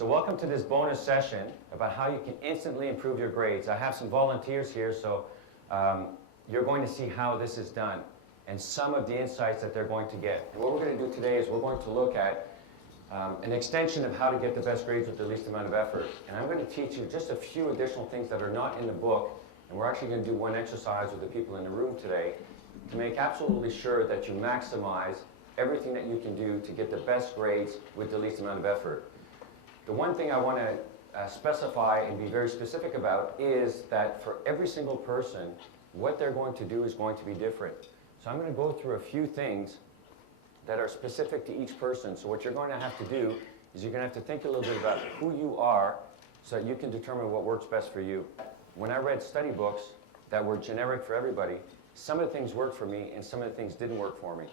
So welcome to this bonus session about how you can instantly improve your grades. I have some volunteers here, so you're going to see how this is done and some of the insights that they're going to get. And what we're going to do today is we're going to look at an extension of how to get the best grades with the least amount of effort. And I'm going to teach you just a few additional things that are not in the book, and we're actually going to do one exercise with the people in the room today to make absolutely sure that you maximize everything that you can do to get the best grades with the least amount of effort. The one thing I want to specify and be very specific about is that for every single person, what they're going to do is going to be different. So I'm going to go through a few things that are specific to each person. So what you're going to have to do is you're going to have to think a little bit about who you are so that you can determine what works best for you. When I read study books that were generic for everybody, some of the things worked for me and some of the things didn't work for me.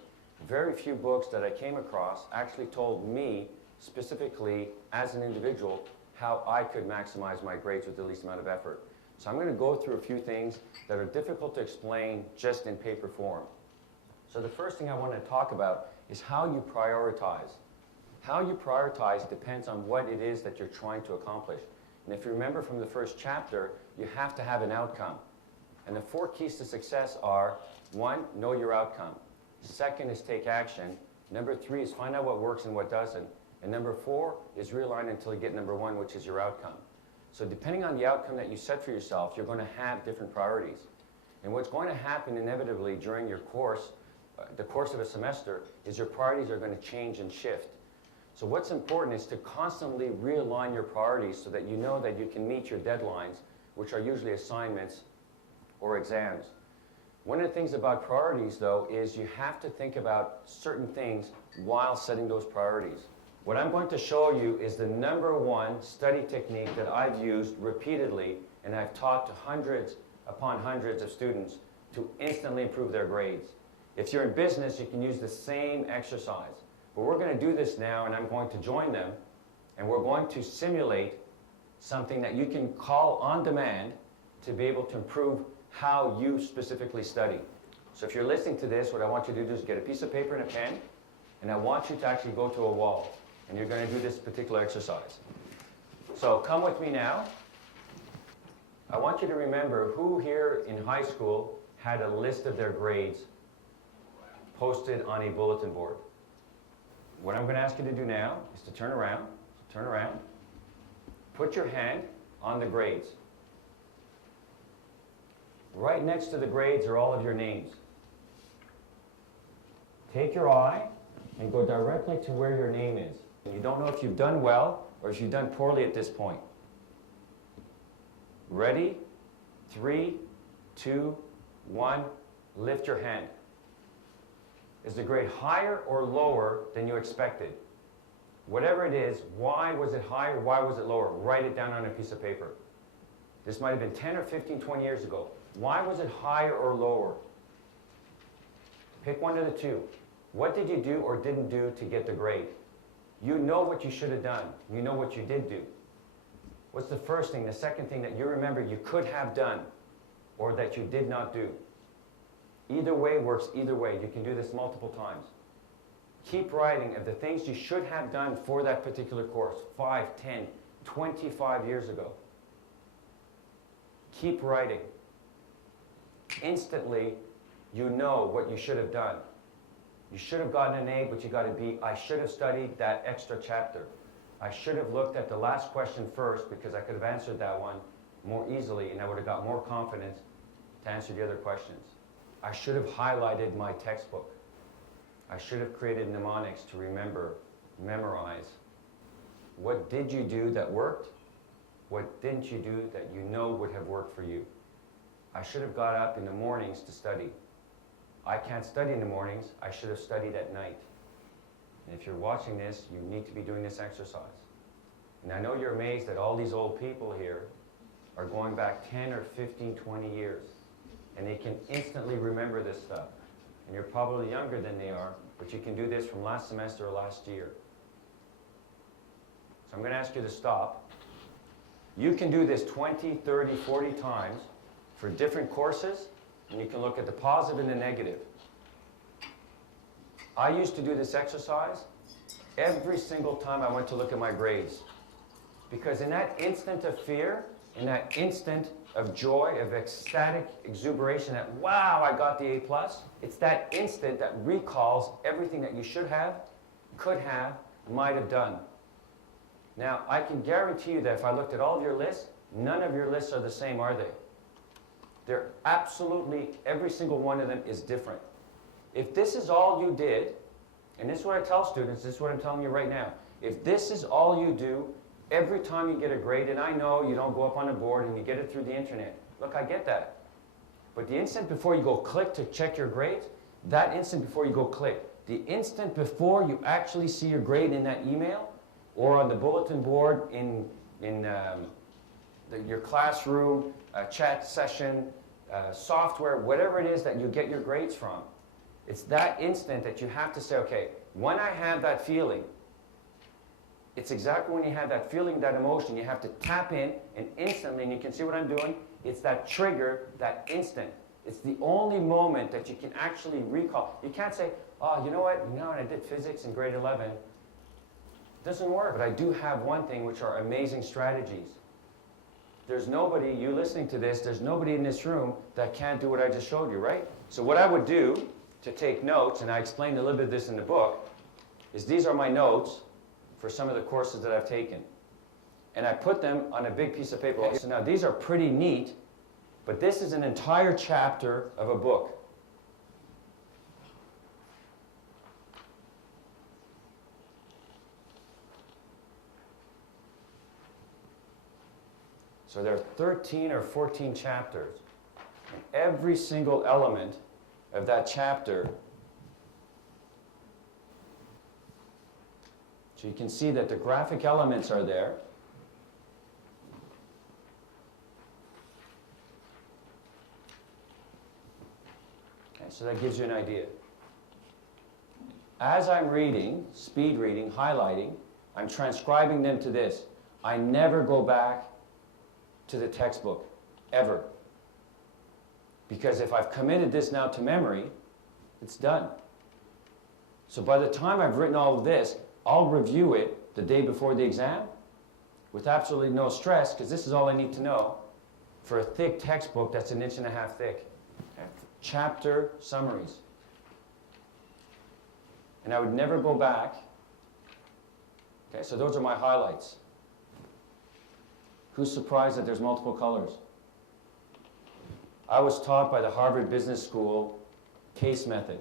Very few books that I came across actually told me specifically as an individual how I could maximize my grades with the least amount of effort. So I'm going to go through a few things that are difficult to explain just in paper form. So the first thing I want to talk about is how you prioritize. How you prioritize depends on what it is that you're trying to accomplish. And if you remember from the first chapter, you have to have an outcome. And the 4 keys to success are: 1, know your outcome. 2nd is take action. Number 3 is find out what works and what doesn't. And number 4 is realign until you get number 1, which is your outcome. So depending on the outcome that you set for yourself, you're going to have different priorities. And what's going to happen inevitably during your course, the course of a semester, is your priorities are going to change and shift. So what's important is to constantly realign your priorities so that you know that you can meet your deadlines, which are usually assignments or exams. One of the things about priorities, though, is you have to think about certain things while setting those priorities. What I'm going to show you is the #1 study technique that I've used repeatedly, and I've taught to hundreds upon hundreds of students to instantly improve their grades. If you're in business, you can use the same exercise. But we're going to do this now, and I'm going to join them, and we're going to simulate something that you can call on demand to be able to improve how you specifically study. So if you're listening to this, what I want you to do is get a piece of paper and a pen, and I want you to actually go to a wall, and you're going to do this particular exercise. So come with me now. I want you to remember who here in high school had a list of their grades posted on a bulletin board. What I'm going to ask you to do now is to turn around. Turn around. Put your hand on the grades. Right next to the grades are all of your names. Take your eye and go directly to where your name is. You don't know if you've done well or if you've done poorly at this point. Ready? 3, 2, 1, lift your hand. Is the grade higher or lower than you expected? Whatever it is, why was it higher, why was it lower? Write it down on a piece of paper. This might have been 10 or 15, 20 years ago. Why was it higher or lower? Pick one of the two. What did you do or didn't do to get the grade? You know what you should have done. You know what you did do. What's the first thing, the second thing that you remember you could have done or that you did not do? Either way works either way. You can do this multiple times. Keep writing of the things you should have done for that particular course 5, 10, 25 years ago. Keep writing. Instantly, you know what you should have done. You should have gotten an A, but you got a B. I should have studied that extra chapter. I should have looked at the last question first because I could have answered that one more easily and I would have got more confidence to answer the other questions. I should have highlighted my textbook. I should have created mnemonics to remember, memorize. What did you do that worked? What didn't you do that you know would have worked for you? I should have got up in the mornings to study. I can't study in the mornings. I should have studied at night. And if you're watching this, you need to be doing this exercise. And I know you're amazed that all these old people here are going back 10 or 15, 20 years. And they can instantly remember this stuff. And you're probably younger than they are, but you can do this from last semester or last year. So I'm going to ask you to stop. You can do this 20, 30, 40 times for different courses, and you can look at the positive and the negative. I used to do this exercise every single time I went to look at my grades. Because in that instant of fear, in that instant of joy, of ecstatic exuberation that, wow, I got the A+, it's that instant that recalls everything that you should have, could have, might have done. Now, I can guarantee you that if I looked at all of your lists, none of your lists are the same, are they? They're absolutely, every single one of them is different. If this is all you did, and this is what I tell students, this is what I'm telling you right now, if this is all you do, every time you get a grade, and I know you don't go up on a board and you get it through the internet. Look, I get that. But the instant before you go click to check your grades, that instant before you go click, the instant before you actually see your grade in that email or on the bulletin board in your classroom, chat session, software, whatever it is that you get your grades from, it's that instant that you have to say, okay, when I have that feeling, it's exactly when you have that feeling, that emotion, you have to tap in and instantly, and you can see what I'm doing, it's that trigger, that instant. It's the only moment that you can actually recall. You can't say, oh, you know what, when I did physics in grade 11, it doesn't work, but I do have one thing, which are amazing strategies. There's nobody, you listening to this, there's nobody in this room that can't do what I just showed you, right? So what I would do to take notes, and I explained a little bit of this in the book, is these are my notes for some of the courses that I've taken. And I put them on a big piece of paper. Okay, so now these are pretty neat, but this is an entire chapter of a book. So there are 13 or 14 chapters. And every single element of that chapter, so you can see that the graphic elements are there. Okay, so that gives you an idea. As I'm reading, speed reading, highlighting, I'm transcribing them to this. I never go back to the textbook, ever. Because if I've committed this now to memory, it's done. So by the time I've written all of this, I'll review it the day before the exam with absolutely no stress, because this is all I need to know for a thick textbook that's 1.5 inches thick. Okay. Chapter summaries. And I would never go back. Okay, so those are my highlights. Who's surprised that there's multiple colors? I was taught by the Harvard Business School case method.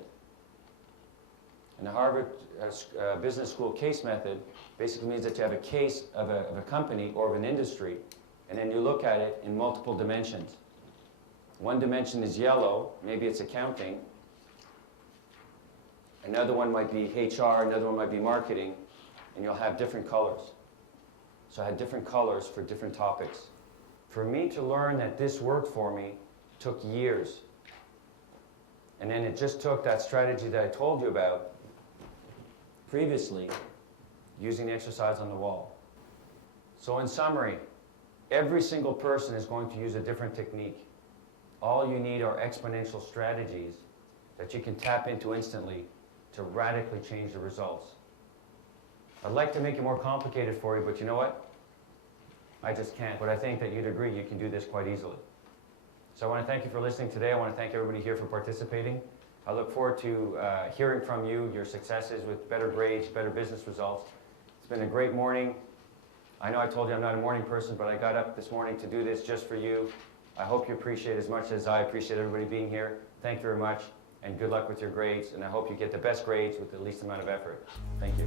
And the Harvard Business School case method basically means that you have a case of a company or of an industry, and then you look at it in multiple dimensions. One dimension is yellow, maybe it's accounting. Another one might be HR, another one might be marketing, and you'll have different colors. So I had different colors for different topics. For me to learn that this worked for me took years. And then it just took that strategy that I told you about previously, using the exercise on the wall. So in summary, every single person is going to use a different technique. All you need are exponential strategies that you can tap into instantly to radically change the results. I'd like to make it more complicated for you, but you know what? I just can't. But I think that you'd agree you can do this quite easily. So I want to thank you for listening today. I want to thank everybody here for participating. I look forward to hearing from you, your successes with better grades, better business results. It's been a great morning. I know I told you I'm not a morning person, but I got up this morning to do this just for you. I hope you appreciate as much as I appreciate everybody being here. Thank you very much, and good luck with your grades, and I hope you get the best grades with the least amount of effort. Thank you.